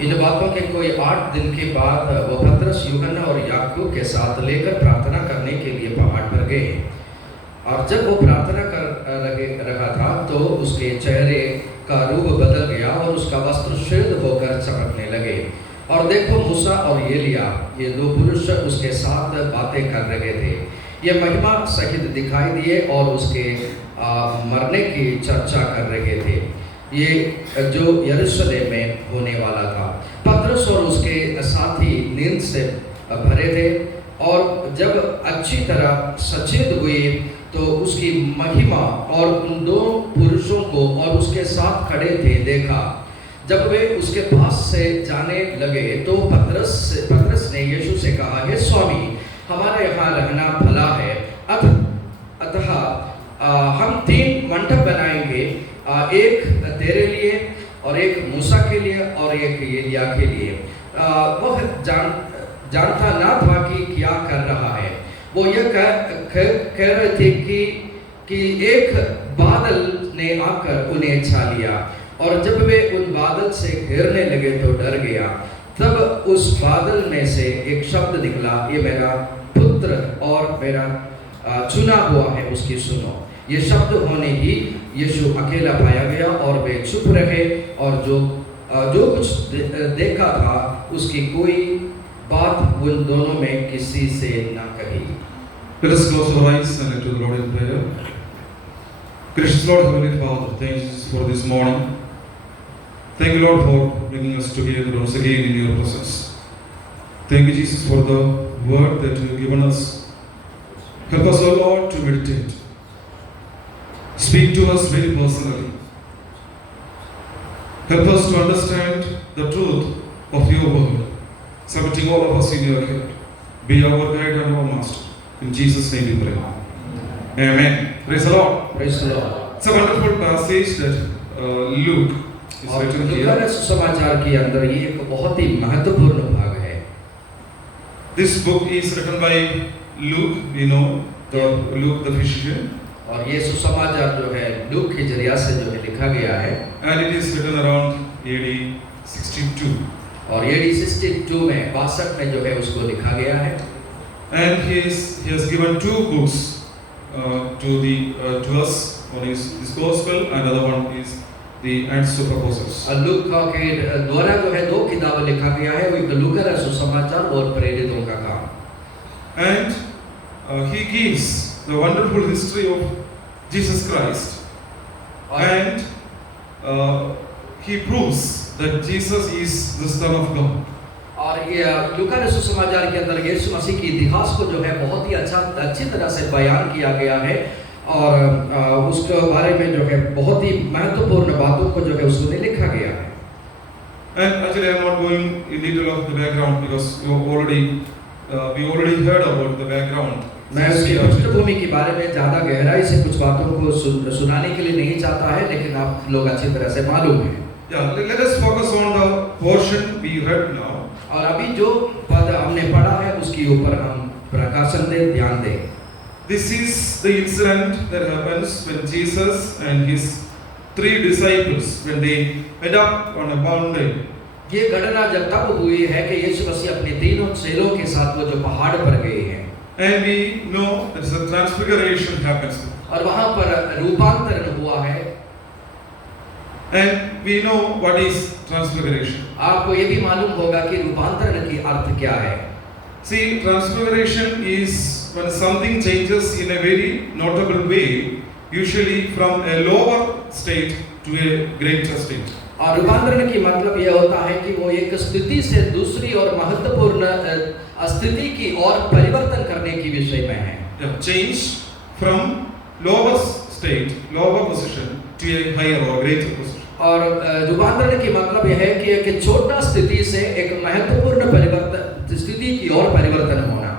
इन बातों के कोई 8 दिन के बाद वो पतरस, यूहन्ना और याकूब के साथ लेकर प्रार्थना करने के लिए पहाड़ पर गए। और जब वो प्रार्थना कर रहा था तो उसके चेहरे का रूप बदल गया और उसका वस्त्र श्वेत होकर चमकने लगे। और देखो, मूसा और एलिया, ये 2 पुरुष उसके साथ बातें कर रहे थे। ये महिमा सहित दिखाई दिए और उसके मरने की चर्चा कर रहे थे, ये जो यरूशलेम में होने वाला था। पतरस और उसके साथी नींद से भरे थे और जब अच्छी तरह सचेत हुए तो उसकी महिमा और उन 2 पुरुषों को और उसके साथ खड़े थे देखा। जब वे उसके पास से जाने लगे तो पतरस ने यीशु से कहा, हे स्वामी, हमारे यहाँ रहना भला है, अतः हम 3 मंडप बनाएंगे, एक तेरे लिए और एक मूसा के लिए और एक एलिया के लिए। वह जानता ना था कि क्या कर रहा है। वो यह कह रहे थे कि एक बादल ने आकर उन्हें छा लिया और जब वे उन बादल से घेरने लगे तो डर गया। तब उस बादल में से एक शब्द निकला, ये मेरा पुत्र और मेरा चुना हुआ है, उसकी सुनो। ये शब्द होने ही यीशु अकेला पाया गया और वे चुप रहे और जो कुछ देखा था उसकी कोई बात उन दोनों में किसी से ना कही। Let us close our eyes and let to the Lord in prayer. Gracious Lord, Heavenly Father, thank you for this morning. Thank you, Lord, for bringing us together once again in your presence. Thank you, Jesus, for the word that you have given us. Help us, O Lord, to meditate. Speak to us very personally. Help us to understand the truth of your word. Submitting all of us in your care. Be our guide and our master. In Jesus' name we pray. Amen. Praise the Lord. Praise the Lord. It's a wonderful passage that Luke is written here. लूका सुसमाचार के अंदर ये एक बहुत ही महत्वपूर्ण भाग है। This book is written by Luke, we know, Luke the physician. और ये सुसमाचार जो है लूक के जरिया से जो है लिखा गया है। And it is written around AD 62. और AD 62 में 62 में जो है उसको लिखा गया है। And he has given 2 books to us. One is this gospel and other one is the answer proposals. Look के द्वारा जो है 2 किताबें लिखा गया है, एक लूका का सुसमाचार और प्रेरितों का काम। And he gives the wonderful history of Jesus Christ. And he proves that Jesus is the Son of God. और ये लूका के सुसमाचार के अंदर यीशु मसीह के इतिहास को जो है बहुत ही अच्छी तरह से बयान किया गया है और उसके बारे में जो है बहुत ही महत्वपूर्ण बातों को जो है उसमें लिखा गया है। And actually I am not going in detail of the background because we already heard about the background. मैं उसकी पृष्ठभूमि के बारे में ज़्यादा गहराई से कुछ बातों को सुनाने के लिए नहीं चाहता है, लेकिन आप लोग अच्छी तरह से मालूम है। Yeah, let us focus on the portion we read now. और अभी जो पद हमने पढ़ा है उसके ऊपर हम प्रकाशन दें, ध्यान दें। This is the incident that happens when Jesus and his 3 disciples when they met up on a mountain. ये घटना जब तब हुई है कि यीशु मसीह अपने 3 चेलों के साथ वो जो पहाड़ पर गए हैं। And we know that the transfiguration happens. और वहाँ पर रूपांतरण हुआ है। And we know what is transfiguration. आपको ये भी मालूम होगा कि रूपांतरण की अर्थ क्या है। See, transfiguration is when something changes in a very notable way, usually from a lower state to a greater state. और रूपांतरण की मतलब यह होता है कि वो एक स्थिति से दूसरी और महत्वपूर्ण स्थिति की ओर परिवर्तन करने की विषय में है। Change from lower state, lower position to a higher or greater position. और रूपांतरण की मतलब यह है कि एक छोटा स्थिति से एक महत्वपूर्ण परिवर्तन स्थिति की ओर परिवर्तन होना।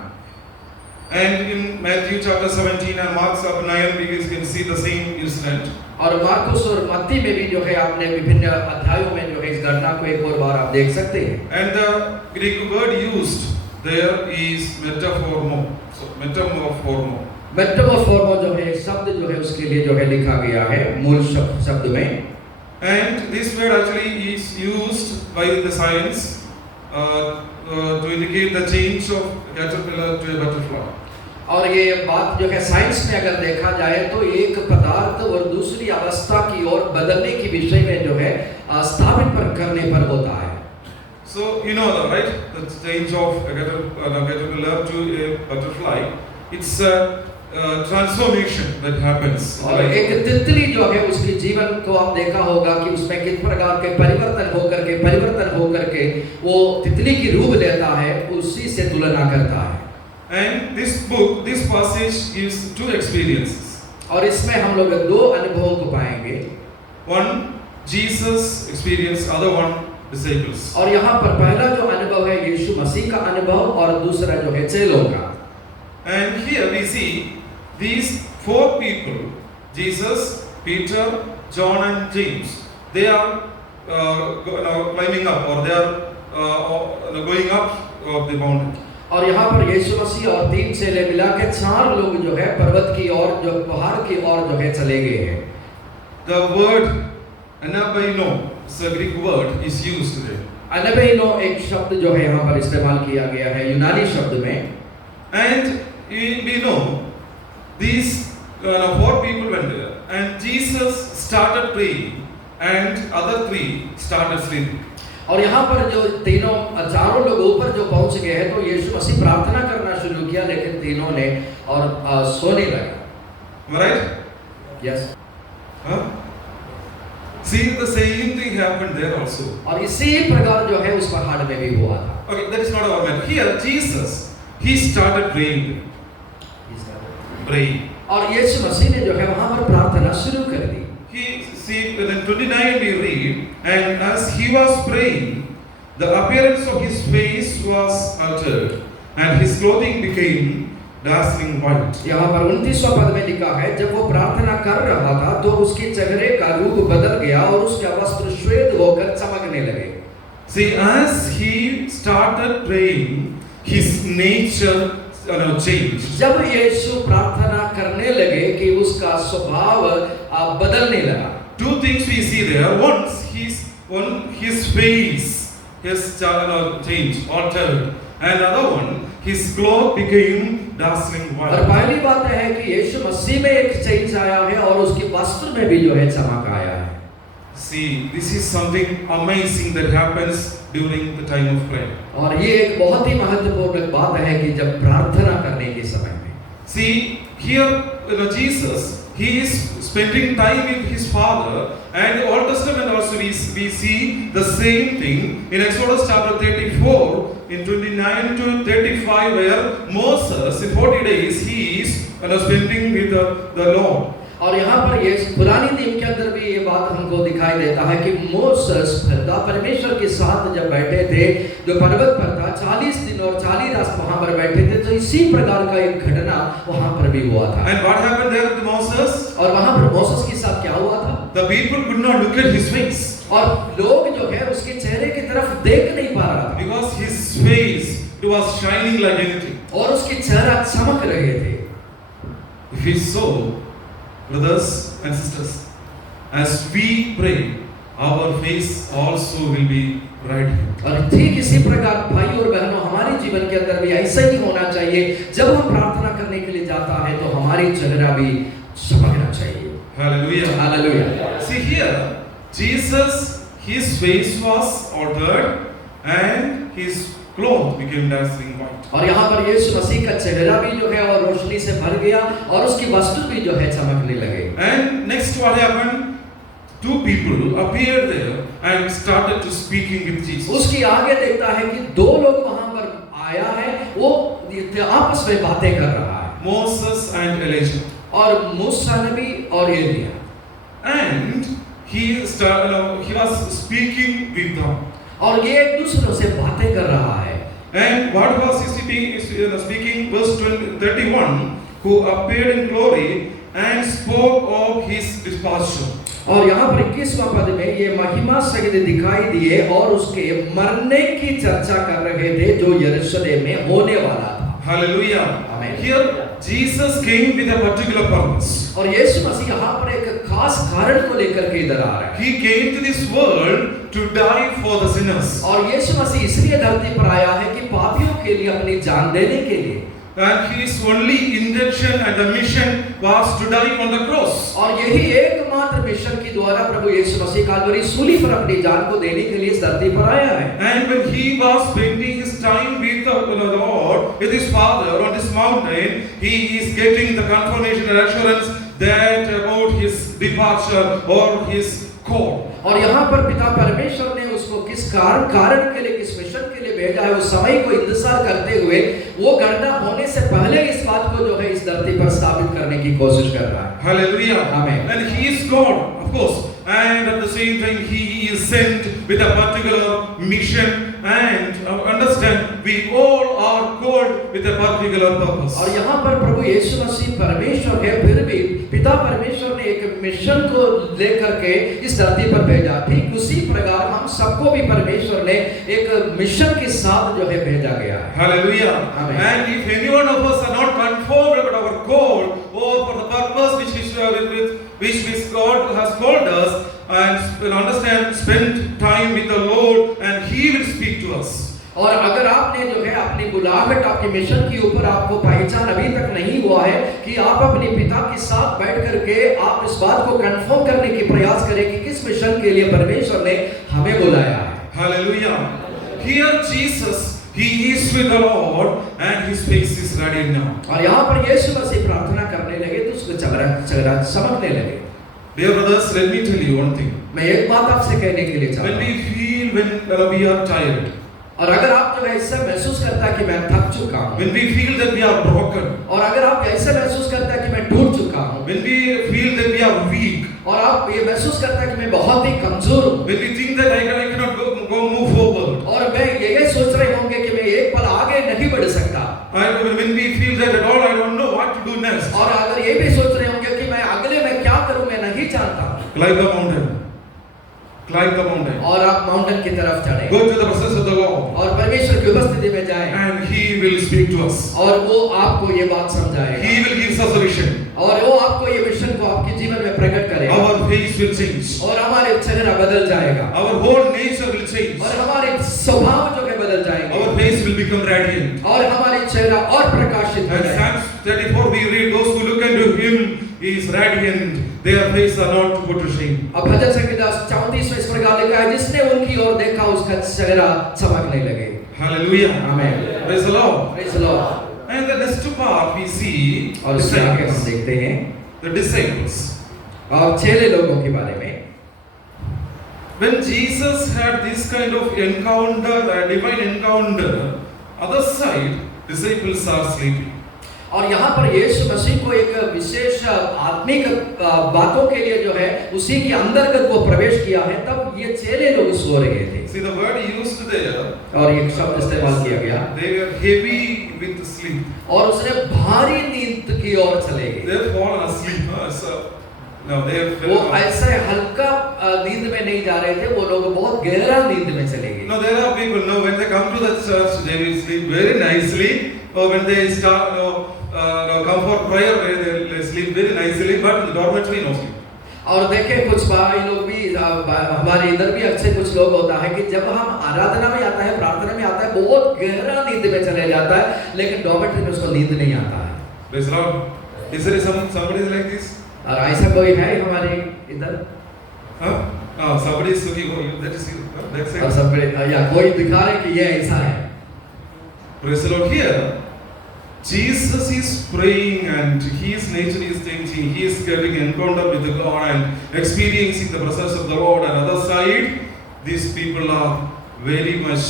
And in Matthew chapter 17 and Mark chapter 9 we can see the same incident. और मार्कुस और मत्ती में भी जो है आपने विभिन्न अध्यायों में जो है इस घटना को एक और बार आप देख सकते हैं। And the Greek word used there is metaphormo. So metamorphomo. मेटामॉर्फोमो जो है शब्द जो है उसके लिए जो है लिखा गया है मूल शब्द में। And this word actually is used by the science to indicate the change of caterpillar to a butterfly. और ये बात जो है साइंस में अगर देखा जाए तो एक पदार्थ और दूसरी अवस्था की ओर बदलने की विषय में जो है स्थापित पर करने पर होता है। So you know that, right? The change of a caterpillar to a butterfly. It's a transformation that happens. और एक तितली जो है उसके जीवन को आप देखा होगा कि उसमें किस प्रकार के परिवर्तन होकर के वो तितली की रूप लेता है, उसी से तुलना करता है। And this passage gives two experiences. और इसमें हम लोग दो अनुभवों को पाएंगे। One Jesus experience, other one disciples. और यहाँ पर पहला जो अनुभव है यीशु मसीह का अनुभव और दूसरा जो है चेलों का। And here we see these four people, Jesus, Peter, John and James. They are climbing up, or they are going up the mountain. और यहाँ पर यीशु मसीह और तीन चेले मिला के 4 लोग जो है पर्वत की ओर, जो पहाड़ की ओर जो है चले गए हैं। The word anabaino, it's a Greek word, is used today. अनबेनो एक शब्द जो है यहाँ पर इस्तेमाल किया गया है यूनानी शब्द में। And we know these 4 people went there, and Jesus started praying, and other 3 started sleeping. और यहाँ पर जो चारों लोग ऊपर जो पहुंच गए हैं तो यीशु मसीह प्रार्थना करना शुरू किया, लेकिन तीनों ने और सोने लगा। Right? Yes. Huh? See, the same thing happened there also. और इसी प्रकार जो है उस पहाड़ में भी हुआ था। Okay, that is not our matter. Here, Jesus, he started praying. Praying. और यीशु मसीह ने जो है वहाँ पर प्रार्थना शुरू कर दी। In 29 we read, and as he was praying, the appearance of his face was altered, and his clothing became dazzling white. यहाँ पर 29वां पद में लिखा है, जब वो प्रार्थना कर रहा था तो उसके चेहरे का रूप बदल गया और उसके वस्त्र श्वेत होकर चमकने लगे। See, as he started praying, his nature changed. जब यीशु प्रार्थना करने लगे कि उसका स्वभाव बदलने लगा। 2 things we see there. His face has changed, altered, and other one, his cloth became dazzling white. और पहली बात है कि यीशु मसीह में एक चेंज आया है और उसके वस्त्र में भी जो है चमक आया है। See, this is something amazing that happens during the time of prayer. और ये एक बहुत ही महत्वपूर्ण बात है कि जब प्रार्थना करने के समय में। See, here Jesus, he is spending time with his Father, and the Old Testament also we see the same thing in Exodus chapter 34, in 29 to 35, where Moses in 40 days he is spending with the Lord. और यहाँ पर ये पुरानी नियम के अंदर भी ये बात हमको दिखाई देता है कि मोसेस परमेश्वर के साथ जब बैठे थे, जो पर्वत पर था, 40 दिन और 40 रात वहाँ पर बैठे थे, तो इसी प्रकार का एक घटना वहाँ पर भी हुआ था। And what happened there with Moses? और वहाँ पर मोसेस के साथ क्या हुआ था? The people could not look at his face. और लोग जो है उसके चेहरे की तरफ देख नहीं पा रहा था। Because his face, it was shining like anything. और उसके चेहरा चमक रहे थे। If we saw, brothers and sisters, as we pray, our face also will be bright. और ठीक इसी प्रकार भाई और बहनों, हमारे जीवन के अंदर भी ऐसा ही होना चाहिए। जब हम प्रार्थना करने के लिए जाता है तो हमारी चेहरा भी चमकना चाहिए। Hallelujah. Hallelujah. See here, Jesus, his face was altered and his cloth became dazzling white. और यहाँ पर यीशु मसीह का चेहरा भी जो है और रोशनी से भर गया और उसकी वस्त्र भी जो है चमकने लगे। And next what happened? 2 people appeared there and started to speaking with Jesus. उसकी आगे देखता है कि 2 लोग वहाँ पर आया है, वो आपस में बातें कर रहा है। Moses and Elijah. और मूसा नबी और Elia. And he was speaking with them. और ये एक दूसरे से बातें कर रहा है। And what was he speaking? Verse 31, who appeared in glory and spoke of his departure. और यहाँ पर 21वां पद में ये महिमा सहित दिखाई दिए और उसके मरने की चर्चा कर रहे थे जो यरूशलेम में होने वाला था। Hallelujah. Amen. Here Jesus came with a particular purpose. और यीशु मसीह यहाँ पर एक खास कारण को लेकर के इधर आ रहा है। He came to this world to die for the sinners. और यीशु मसीह इसलिए धरती पर आया है कि पापियों के लिए अपनी जान देने के लिए। And his only intention and the mission was to die on the cross. और यही एकमात्र मिशन के द्वारा प्रभु यीशु मसीह काल्वरी सूली पर अपनी जान को देने के लिए इस धरती पर आया है। And when he was spending his time with the Lord, with his Father on this mountain, he is getting the confirmation and assurance that about his departure or his call. और यहाँ पर पिता परमेश्वर ने उसको किस कारण के लिए, किस मिशन के लिए भेजा है, उस समय को इंतजार करते हुए वो गणना होने से पहले इस बात को जो है इस धरती पर स्थापित करने की कोशिश कर रहा है। Hallelujah. Amen. And he is God, of course. And at the same time, he is sent with a particular mission. And understand, we all are called with a particular purpose. और यहाँ पर प्रभु यीशु मसीह परमेश्वर है, फिर भी पिता परमेश्वर ने एक मिशन को लेकर के इस धरती पर भेजा। ठीक उसी प्रकार हम सबको भी परमेश्वर ने एक मिशन के साथ जो है भेजा गया है। Hallelujah. Amen. And if any one of us are not conformed about our call or for the purpose which God has called us, and will understand, spend time with the Lord, and He will speak to us. और अगर आपने जो है अपनी बुलाहट, आपके mission के ऊपर आपको पहचान अभी तक नहीं हुआ है कि आप अपने पिता के साथ बैठ करके आप इस बात को कंफर्म करने की प्रयास करें कि किस मिशन के लिए परमेश्वर ने हमें बुलाया है। Hallelujah. Here Jesus, He is with the Lord, and His face is radiant now. और यहाँ पर यीशु मसीह प्रार्थना करने लगे तो उसको चेहरा चमकने लगे। Dear brothers, let me tell you one thing. मैं एक बात आपसे कहने के लिए चाहता When हूँ। we feel when we are tired, और अगर आप जो है ऐसा महसूस करता है कि मैं थक चुका हूँ, when we feel that we are broken, और अगर आप ऐसा महसूस करता है कि मैं टूट चुका हूँ, when we feel that we are weak, और आप ये महसूस करता है कि मैं बहुत ही कमजोर हूँ, when we think that I cannot go move forward, और मैं ये सोच रहे होंगे कि मैं एक पल आगे नहीं बढ़ सकता, when we feel that at all I don't know what to do next, और अगर ये भी सोच रहे होंगे कि मैं अगले में क्या करूँ मैं नहीं जानता, climb the mountain. Climb the mountain. और आप माउंटेन की तरफ चढ़े, Go to the presence of the Lord, और परमेश्वर की उपस्थिति में जाए, and He will speak to us. और वो आपको ये बात समझाएगा, He will give us a vision. और वो आपको ये मिशन को आपके जीवन में प्रकट करेगा, Our face will change. और हमारे चेहरा बदल जाएगा, Our whole nature will change. और हमारे स्वभाव जो है बदल जाएंगे, Our face will become radiant. और हमारे चेहरा और प्रकाशित हो And जाएगा। Psalms 34 we read, those who look unto Him is radiant. Their faces are not put to shame. अब भजन संहिता 34 में इस प्रकार लिखा है, जिसने उनकी ओर देखा उसका चेहरा चमकने लगे। Hallelujah. आमीन। Praise the Lord. Praise the Lord। And the next part we see और उसके आगे हम disciples. देखते हैं The disciples. और चेले लोगों के बारे में। When Jesus had this kind of encounter, a divine encounter, other side, disciples are sleeping. और यहाँ पर यीशु मसीह को एक विशेष आत्मिक बातों के लिए जो है उसी के अंतर्गत वो प्रवेश किया है, तब ये चेले लोग सो रहे थे। See the word used there. और एक शब्द इस्तेमाल किया गया, They were heavy with sleep. और उसने भारी नींद की ओर चले गए। They have fallen asleep. No, they have. वो ऐसे हल्का नींद में नहीं जा रहे थे, वो लोग बहुत गहरा नींद में चले गए। No, there are people. No, when they come to the church, they will sleep very nicely. Or when they start, come for prayer, they sleep very nicely. But in the dormitory, no sleep. और देखें कुछ भाई लोग भी हमारे इधर भी अच्छे कुछ लोग होता है कि जब हम आराधना में आता है, प्रार्थना में आता है, बहुत गहरा नींद में चले जाता है, लेकिन डॉर्मेटरी में उसको नींद नहीं आता है। Praise the Lord. Is there somebody like this? और ऐसा कोई है हमारे इधर? Huh? Somebody is looking for you. That is you. That's और it. सब या कोई दिखा रहे कि ये ऐसा है। Praise the Lord. Here, Jesus is praying and his nature is changing. He is getting encounter with the God and experiencing the presence of the Lord. And other side, these people are very much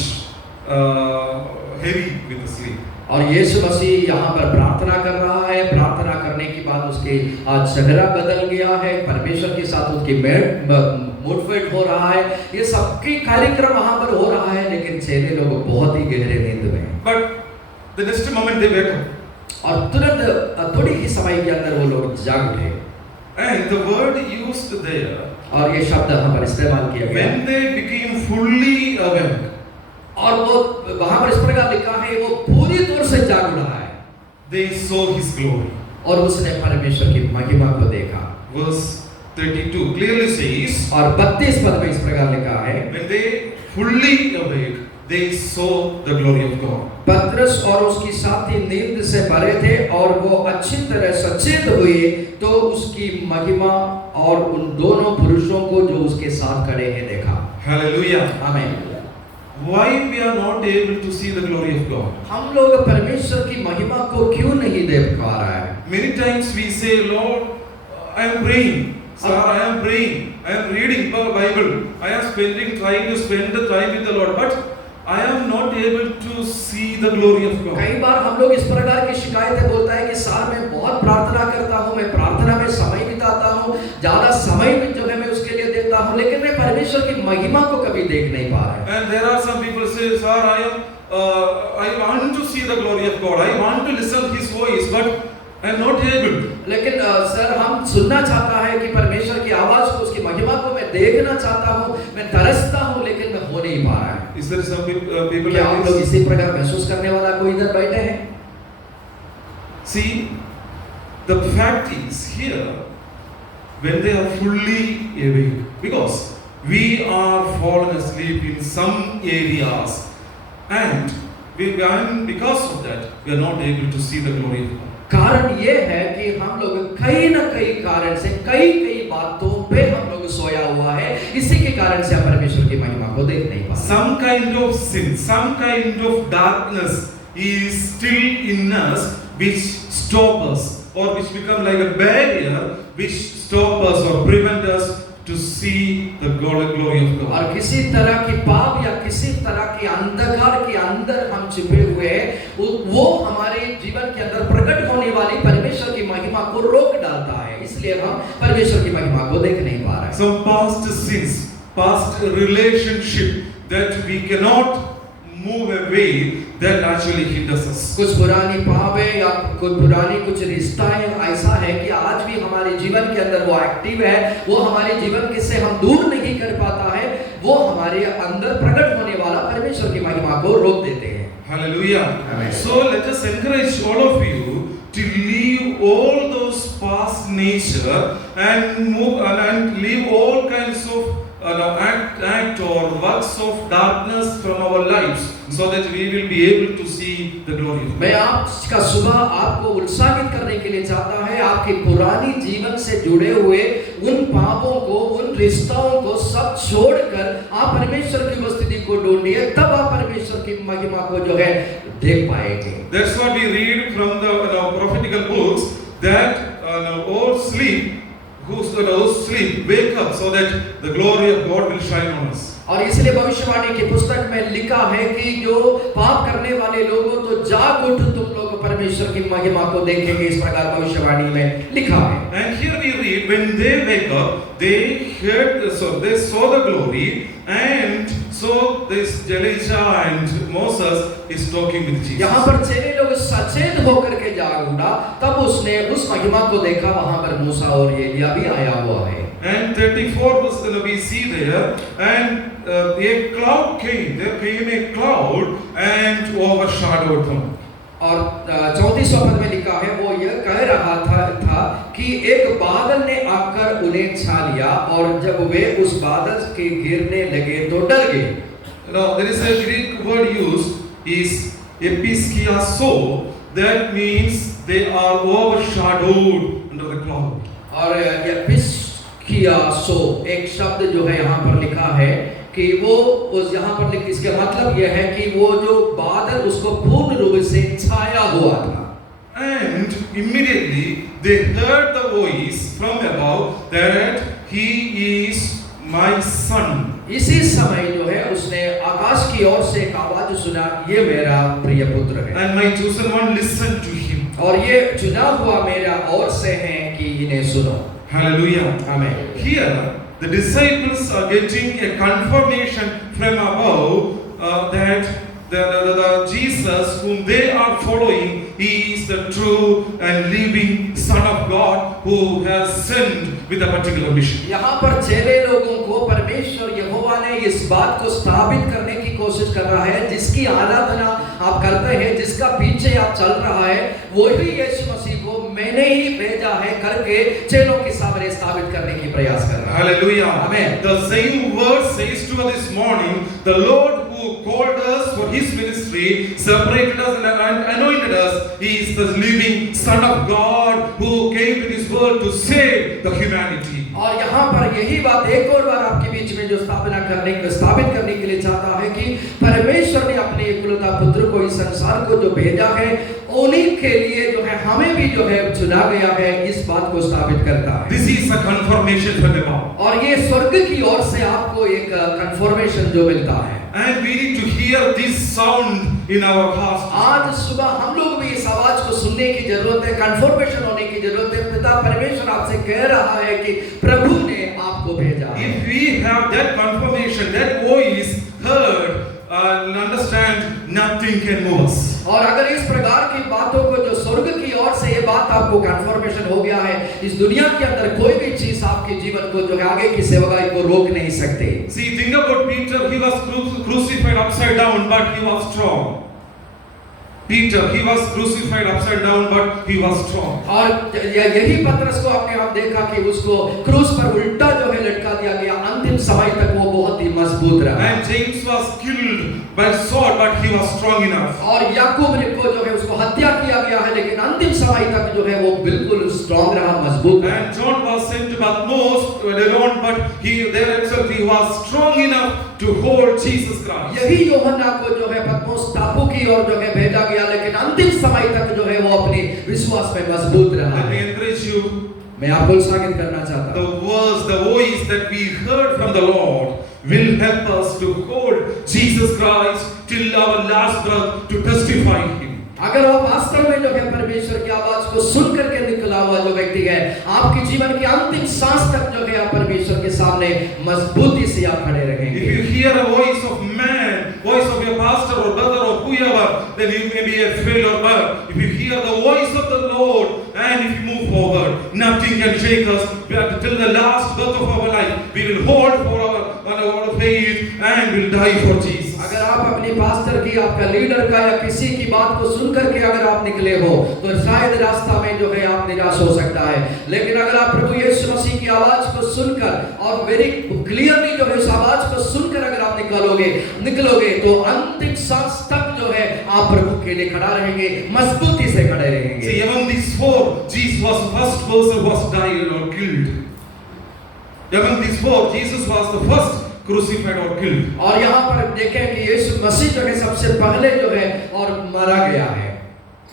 heavy with the sleep. और यीशु मसीह यहाँ पर प्रार्थना कर रहा है, प्रार्थना करने के बाद उसके चेहरा बदल गया है, परमेश्वर के साथ उसकी मुठभेड़ हो रहा है, ये सबकी कार्यक्रम वहाँ पर हो रहा है, लेकिन चेले लोग बहुत ही गहरे नींद में। But the next moment they wake up. और तुरंत थोड़ी ही समय के अंदर वो लोग जाग उठे। And the word used there, और ये शब्द यहाँ पर इस्तेमाल किया गया, when they became fully awake, और वो वहाँ पर इस प्रकार लिखा है, वो पूरी तौर से जाग उठा है। they saw His glory. और उसने परमेश्वर की महिमा को देखा। Verse 32 clearly says, और 32 पद में इस प्रकार लिखा है, when they fully awake, they saw the glory of God. पतरस और उसकी साथी नींद से भरे थे और वो अच्छी तरह सचेत हुए तो उसकी महिमा और उन दोनों पुरुषों को जो उसके साथ खड़े हैं देखा। Hallelujah. आमीन। Why we are not able to see the glory of God? हम लोग परमेश्वर की महिमा को क्यों नहीं देख पा रहा है? Many times we say, Lord, I am praying. Sir, I am praying. I am reading the Bible. I am trying to spend the time with the Lord. But I am not able to see the glory of God. कई बार हम लोग इस प्रकार की शिकायतें बोलता है कि सर मैं बहुत प्रार्थना करता हूँ, मैं प्रार्थना में समय बिताता हूँ, ज़्यादा समय भी जो है मैं उसके लिए देता हूँ, लेकिन मैं परमेश्वर की महिमा को कभी देख नहीं पा रहा। And there are some people say, Sir, I want to see the glory of God. I want to listen His voice, but I am not able. लेकिन सर हम सुनना चाहता है कि परमेश्वर की आवाज को, उसकी महिमा को मैं देखना चाहता हूँ, मैं तरसता हूँ, लेकिन मैं हो नहीं पा रहा है। Is there some people क्या आप like लोग this? इसी प्रकार महसूस करने वाला कोई इधर बैठे हैं? See, the fact is here, when they are fully awake, because we are fallen asleep in some areas, and because of that, we are not able to see the glory of God. कारण ये है कि हम लोग कई न कई कारण से कई बातों पे हम लोग सोया हुआ है, इसी के कारण से हम परमेश्वर की महिमा को देख नहीं पा रहे। Some kind of sin, some kind of darkness is still in us, which stop us, or which become like a barrier, which stop us or prevent us to see the glory of God. और किसी तरह की पाप या किसी तरह की अंधकार के अंदर हम छिपे हुए हैं, वो हमारे जीवन के अंदर प्रकट होने वाली परमेश्वर की महिमा को रोक डालता है, इसलिए हम परमेश्वर की महिमा को देख नहीं पा रहे। Some past sins, past relationship that we cannot move away, that actually hinders us. कुछ पुरानी पाप है या कुछ पुरानी कुछ रिश्ता है, ऐसा है कि आज भी हमारे जीवन के अंदर वो एक्टिव है, वो हमारे जीवन के से हम दूर नहीं कर पाता है, वो हमारे अंदर प्रकट होने वाला परमेश्वर की महिमा को रोक देते हैं। Hallelujah. Amen. So let us encourage all of you to leave all those past nature and move and leave all kinds of act or works of darkness from our lives, so that we will be able to see the glory of God. मैं आपका सुबह आपको उत्साहित करने के लिए चाहता है, आपके पुरानी जीवन से जुड़े हुए उन पापों को, उन रिश्तों को सब छोड़कर आप परमेश्वर की उपस्थिति को ढूंढिए, तब आप परमेश्वर की महिमा को जो है देख पाएंगे। That's what we read from the prophetical books, that all sleep, who sleep, wake up, so that the glory of God will shine on us. और इसलिए भविष्यवाणी की पुस्तक में लिखा है कि जो पाप करने वाले लोगों तो जाग उठ, तुम लोग परमेश्वर की महिमा को देखेंगे, इस प्रकार भविष्यवाणी में लिखा है। And here we read, when they wake up, they saw the glory, and so this Elijah and Moses is talking with Jesus. यहाँ पर चेले लोग सचेत होकर के जाग उठा, तब उसने उस महिमा को देखा, वहां पर मूसा और एलिया भी आया हुआ है। And 34 verse we see there, and a cloud came. There came a cloud and overshadowed them. और 34वां पद में लिखा है, वो यह कह रहा था कि एक बादल ने आकर उन्हें छा लिया, और जब वे उस बादल के गिरने लगे तो डर गए। Now there is a Greek word used is episkiaso, that means they are overshadowed under the cloud. और एपिस्कियासो एक शब्द जो है यहाँ पर लिखा है कि वो उस यहाँ पर लिख, इसके मतलब यह है कि वो जो बादल उसको पूर्ण रूप से छाया हुआ था। And immediately they heard the voice from above that he is my son. इसी समय जो है उसने आकाश की ओर से एक आवाज सुना, ये मेरा प्रिय पुत्र है, And my chosen one, listen to him. और ये चुना हुआ मेरा और से है कि इन्हें सुनो। Hallelujah. आमीन। Here the disciples are getting a confirmation from above that the Jesus whom they are following, he is the true and living Son of God who has sent with a particular mission. यहाँ पर चेले लोगों को परमेश्वर यहोवा ने इस बात को स्थापित करने की कोशिश कर रहा है, जिसकी आराधना आप करते हैं, जिसका पीछे आप चल रहा है, वही यीशु मसीह को मैंने ही भेजा है करके चेलों के सामने स्थापित करने की प्रयास कर रहा है। Hallelujah. Amen. The same word says to us this morning, the Lord who called us for His ministry, separated us and anointed us, He is the living Son of God who came to this world to save the humanity. और यहाँ पर यही बात एक और बार आपके बीच में जो स्थापित करने के लिए चाहता है कि परमेश्वर ने अपने एकलौता पुत्र को इस संसार को जो भेजा है, उन्हीं के लिए जो है हमें भी जो है चुना गया है, इस बात को स्थापित करता है। This is a confirmation from above. और ये स्वर्ग की ओर से आपको एक कंफर्मेशन जो मिलता है। And we need to hear this sound in our hearts. आज सुबह हम लोग भी इस आवाज को सुनने की जरूरत है, कंफर्मेशन होने की जरूरत है। पिता परमेश्वर आपसे कह रहा है कि प्रभु ने आपको भेजा है। If we have that confirmation, that voice heard, and understand, nothing can move us. और अगर इस प्रकार की बातों को जो स्वर्ग की ओर से ये बात आपको कंफर्मेशन हो गया है, इस दुनिया के अंदर कोई भी चीज आपके जीवन को जो है आगे की सेवकाई को रोक नहीं सकते। See, think about Peter. He was crucified upside down, but he was strong. Peter, he was crucified upside down, but he was strong. और यही पतरस को आपने आप देखा कि उसको क्रूस पर उल्टा जो है लटका दिया गया, अंतिम समय तक वो बहुत ही मजबूत रहा। And James was killed by sword, but he was strong enough. और याकूब ने को जो है उसको हत्या किया गया है, लेकिन अंतिम समय तक जो है वो बिल्कुल स्ट्रांग रहा, मजबूत रहा। And John was sent to Patmos alone, but there himself he was strong enough to hold Jesus Christ. यही यूहन्ना को जो है पतमोस टापू की ओर जो है भेजा गया, लेकिन अंतिम समय तक जो है वो अपने विश्वास में मजबूत रहा। Let me encourage you. मैं आपको उत्साहित करना चाहता हूँ। The voice that we heard from the Lord will help us to hold Jesus Christ till our last breath to testify Him. अगर आप वास्तव में जो है परमेश्वर की आवाज को सुन करके निकला हुआ जो व्यक्ति है, आपके जीवन के अंतिम सांस तक जो है आप परमेश्वर के सामने मजबूती से आप खड़े रहेंगे। If you hear a voice of man, voice of your pastor or brother or whoever, then you may be a failure. But if you hear the voice of the Lord and if you move forward, nothing can shake us. Till the last breath of our life, we will hold for our faith and will die for Jesus. अगर आप अपने pastor की, आपका leader का या किसी की बात को सुन करके अगर आप निकले हो, तो शायद रास्ता में जो है आप निराश हो सकता है। लेकिन अगर आप प्रभु यीशु मसीह की आवाज को सुनकर और वेरी क्लियरली जो है उस आवाज को सुनकर अगर आप निकलोगे तो अंतिम सांस तक जो है आप प्रभु के लिए खड़ा रहेंगे, मजबूती से खड़े रहेंगे। See, among these four, Jesus was the first person who was died or killed. Among these four, Jesus was the first crucified or killed. और यहाँ पर देखें कि यीशु मसीह जो है सबसे पहले जो है और मारा गया है।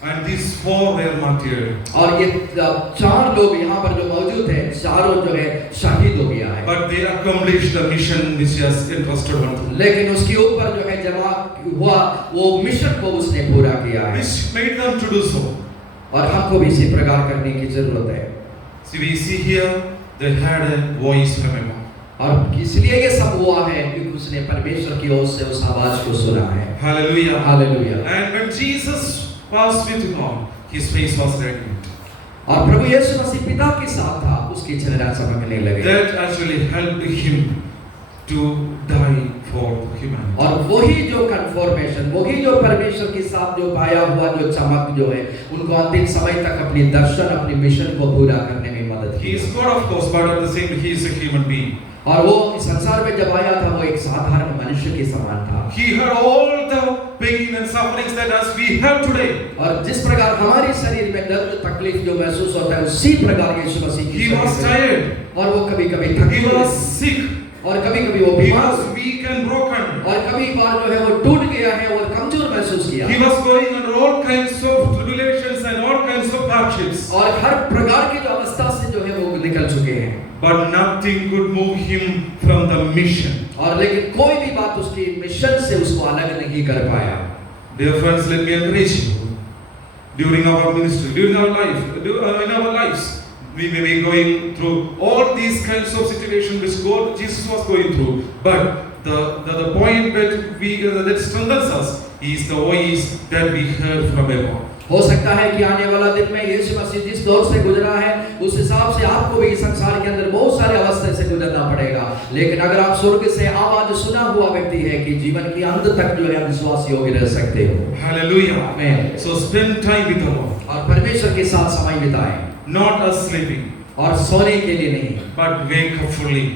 And these four were martyred. और ये चार लोग यहाँ पर जो मौजूद हैं, चारों जो है शहीद हो गया है। But they accomplished the mission which he has entrusted unto. लेकिन उसके ऊपर जो है जमा हुआ वो मिशन को उसने पूरा किया है। Which made them to do so. और हमको भी इसी प्रकार करने की जरूरत है। See, we see here they had a voice from above. और इसलिए ये सब हुआ है क्योंकि उसने परमेश्वर की ओर से उस आवाज को सुना है। Hallelujah. Hallelujah. And when Jesus was with God, his face was radiant. और प्रभु यीशु मसीह पिता के साथ था, उसकी चेहरा चमकने लगे। That actually helped him to die for humanity. और वही जो कंफर्मेशन, वही जो परमेश्वर के साथ जो पाया हुआ जो चमक जो है, उनको अंतिम समय तक अपनी दर्शन, अपनी मिशन को पूरा करने में मदद की। He is God of course, but at the same time he is a human being. और वो इस संसार में जब आया था वो एक साधारण मनुष्य के समान था। He had all the pain and sufferings that as we have today. और जिस प्रकार हमारे शरीर में दर्द तकलीफ जो महसूस होता है, उसी प्रकार यीशु मसीह He was tired. और वो कभी-कभी थके He was sick. और कभी-कभी वो He बीमार was weak and broken. और कभी बार जो है वो टूट गया है और कमजोर महसूस किया। He was going under all kinds of tribulations and all kinds of hardships. और हर प्रकार की जो अवस्था से जो है वो निकल चुके हैं। But nothing could move him from the mission. और लेकिन कोई भी बात उसकी मिशन से उसको अलग नहीं कर पाया। Dear friends, let me encourage you. During our ministry, during our life, in our lives, we may be going through all these kinds of situations which Jesus was going through. But the point that strengthens us is the voice that we heard from above. हो सकता है कि आने वाला दिन में यीशु मसीह जिस दौर से गुजरा है उस हिसाब से आपको भी संसार के अंदर बहुत सारे अवस्था से गुजरना पड़ेगा, लेकिन अगर आप स्वर्ग से आवाज सुना हुआ व्यक्ति है कि जीवन की अंत तक जो है विश्वासी होकर रह सकते हो। Hallelujah. आमीन। So spend time with the Lord. और परमेश्वर के साथ समय बिताएं, Not as sleeping, और सोने के लिए नहीं, but wake up fully.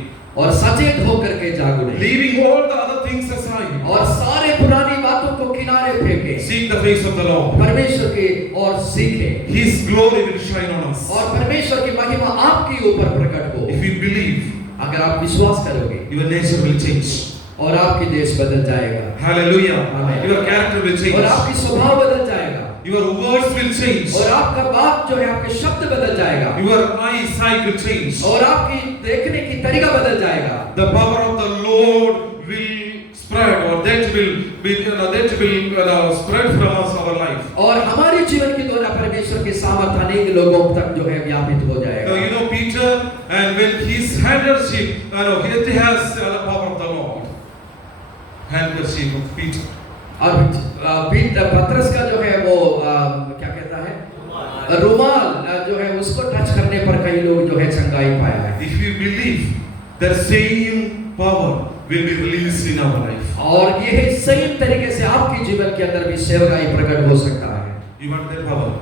और सचेत होकर के जागो नहीं, Leaving all the other things aside. और सारे पुरानी बातों को किनारे फेंके, Seek the face of the Lord. परमेश्वर के और सीखे, His glory will shine on us. और परमेश्वर की महिमा आपके ऊपर प्रकट हो। If you believe, अगर आप विश्वास करोगे your nature will change. और आपकी देश बदल जाएगा, Hallelujah. Amen. Your character will और change. आपकी स्वभाव बदल जाएगा, Your words will change. और आपका बात जो है आपके शब्द बदल जाएगा, Your eyesight will change. और आपकी देखने की तरीका बदल जाएगा। The power of the Lord will spread, or that will be, spread from us our life. और हमारे जीवन के द्वारा परमेश्वर के सामर्थ अनेक लोगों तक जो है व्यापित हो Now जाएगा। you know Peter, and when his handkerchief, he has the power of the Lord. Handkerchief of Peter. और पतरस का जो है वो क्या कहता है, रुमाल जो है उसको टच करने पर कई लोग जो है चंगाई पाया है। If you believe, the same power will be released in our life. और यह सही तरीके से आपके जीवन के अंदर भी सेवकाई प्रकट हो सकता है। You want that power?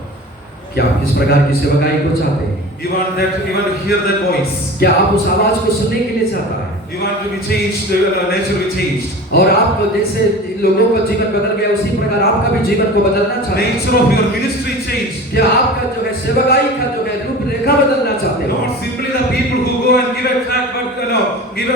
क्या आप किस प्रकार की सेवकाई को चाहते हैं? You want that? You want to hear that voice? क्या आप उस आवाज को सुनने के लिए चाहता है? You want to be changed? Nature be changed. और आपको जैसे लोगों का जीवन बदल गया उसी प्रकार आपका भी जीवन को बदलना चाहते हैं? Nature of your ministry changed. क्या आपका जो है सेवकाई का जो है रूपरेखा बदलना चाहते हो? Not simply the people who go and give a tract, but give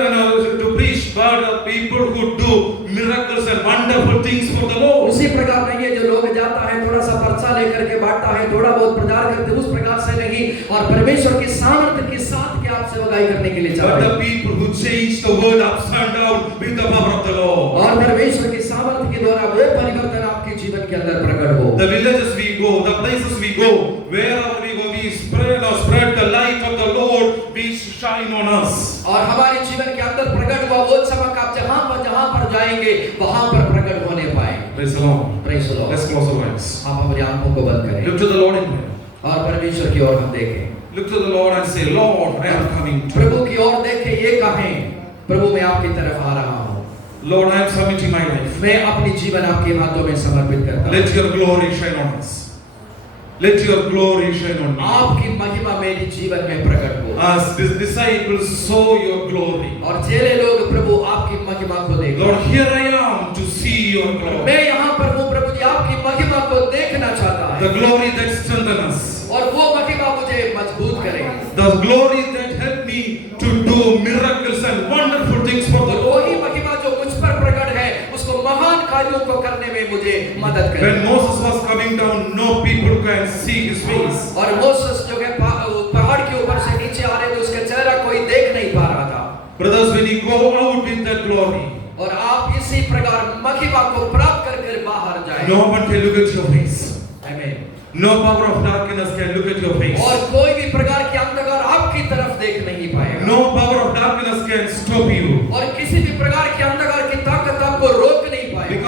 to preach, but the people who do miracles and wonderful things for the Lord. उसी प्रकार नहीं है जो लोग जाता है थोड़ा सा पर्चा लेकर के बांटता है, थोड़ा बहुत प्रचार करते हैं, उस प्रकार से नहीं, और परमेश्वर की सामर्थ्य के साथ क्या आप सेवकाई करने के लिए But चाहते the हैं? people who change the world upside down with the power of the Lord. और परमेश्वर की सामर्थ्य के द्वारा वो परिवर्तन आपके जीवन के अंदर प्रकट हो। The villages we go, the places we go, wherever we go, we spread the light of the Lord, we shine on us. और हमारे जीवन के अंदर प्रकट हुआ वो चमक आप जहां पर जाएंगे वहां पर प्रकट होने पाए। Praise the Lord. Praise the Lord। Let's close our eyes. आप हमारी आंखों को बंद करें Look to the Lord in prayer. और परमेश्वर की ओर हम देखें। Look to the Lord and say, Lord, I am coming to you. प्रभु की ओर देखें, ये कहें, प्रभु मैं आपकी तरफ आ रहा हूँ, Lord, I am submitting my life. मैं अपनी जीवन आपके हाथों में समर्पित करता हूँ। Let your glory shine on us. Let your glory shine on me. आपकी महिमा मेरे जीवन में प्रकट हो। As these disciples saw your glory. और चेले लोग प्रभु आपकी महिमा को देखें। Lord, here I am to see your glory. मैं यहाँ पर हूँ प्रभु जी, आपकी महिमा को देखना चाहता The है, glory that strengthens us. और वो महिमा मुझे मजबूत करे। The glory that helped me to do miracles and wonderful things for the Lord. वही महिमा जो मुझ पर प्रकट है उसको महान कार्यों को करने में मुझे मदद करे। When Moses was coming down, no people can see his face. और मोसेस जो है पहाड़ के ऊपर से नीचे आ रहे थे, उसका चेहरा कोई देख नहीं पा रहा था। Brothers, when you go out with that glory, और आप इसी प्रकार महिमा को प्राप्त कर बाहर जाएं। no one can look at your face. आमीन। No power of darkness can look at your face. और कोई भी प्रकार के अंधकार आपकी तरफ देख नहीं पाएगा। No power of darkness can stop you. और किसी भी प्रकार के अंधकार की ताकत आपको रोक नहीं पाएगी।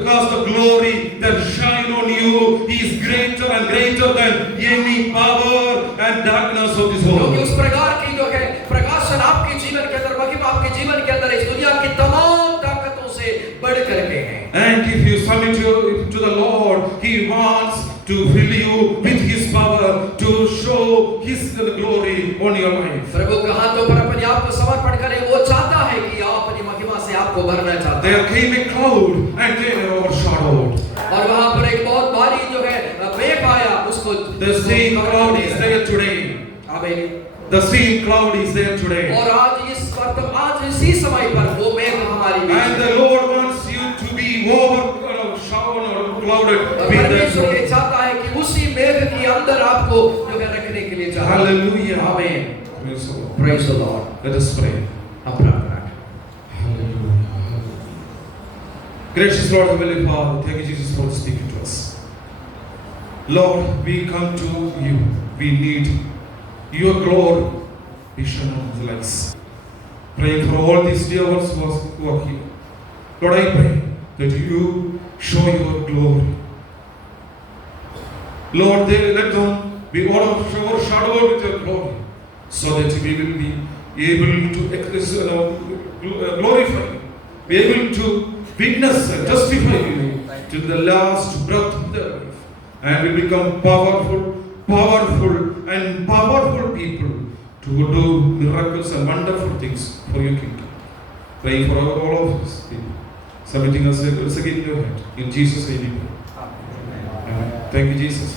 Because the glory that shine on you is greater and greater than any power and darkness of this क्योंकि world. उस प्रकार की जो है प्रकाशन आपके जीवन के अंदर, महिमा आपके जीवन के अंदर इस दुनिया की तमाम ताकतों से बढ़ करके है। And if you submit to the Lord, He wants to fill you with His power to show His glory on your life. प्रभु के हाथों पर अपने आप को समर्पण करें, वो चाहता है कि आप अपनी महिमा से आपको भरना चाहता है। There came a cloud and they were overshadowed. और वहां पर एक बहुत भारी जो है मेघ आया, उसको The same cloud is there today. आमीन। The same cloud is there today. और आज इसी समय पर वो मेघ हमारी बीच And है। the Lord wants you to be showered or clouded with that परमेश्वर ये glory. चाहता है कि उसी मेघ के अंदर आपको जो है रखने के लिए चाहता है। Hallelujah. आमीन। Praise the Lord. Praise the Lord। Let us pray. हम प्रार्थना करें। Hallelujah. Gracious Lord, Heavenly Father, thank you, Jesus, for speaking to us. Lord, we come to you. We need your glory. We shall not relax. Praying for all these dear ones who are here. Lord, I pray that you show your glory. Lord, let them be overshadowed with your glory, so that we will be able to glorify you, be able to witness and testify you till the last breath of their life, and will become powerful and powerful people to do miracles and wonderful things for your kingdom. Praying for all of us people, submitting us again in your hand. In Jesus' name we pray. Amen. Thank you, Jesus.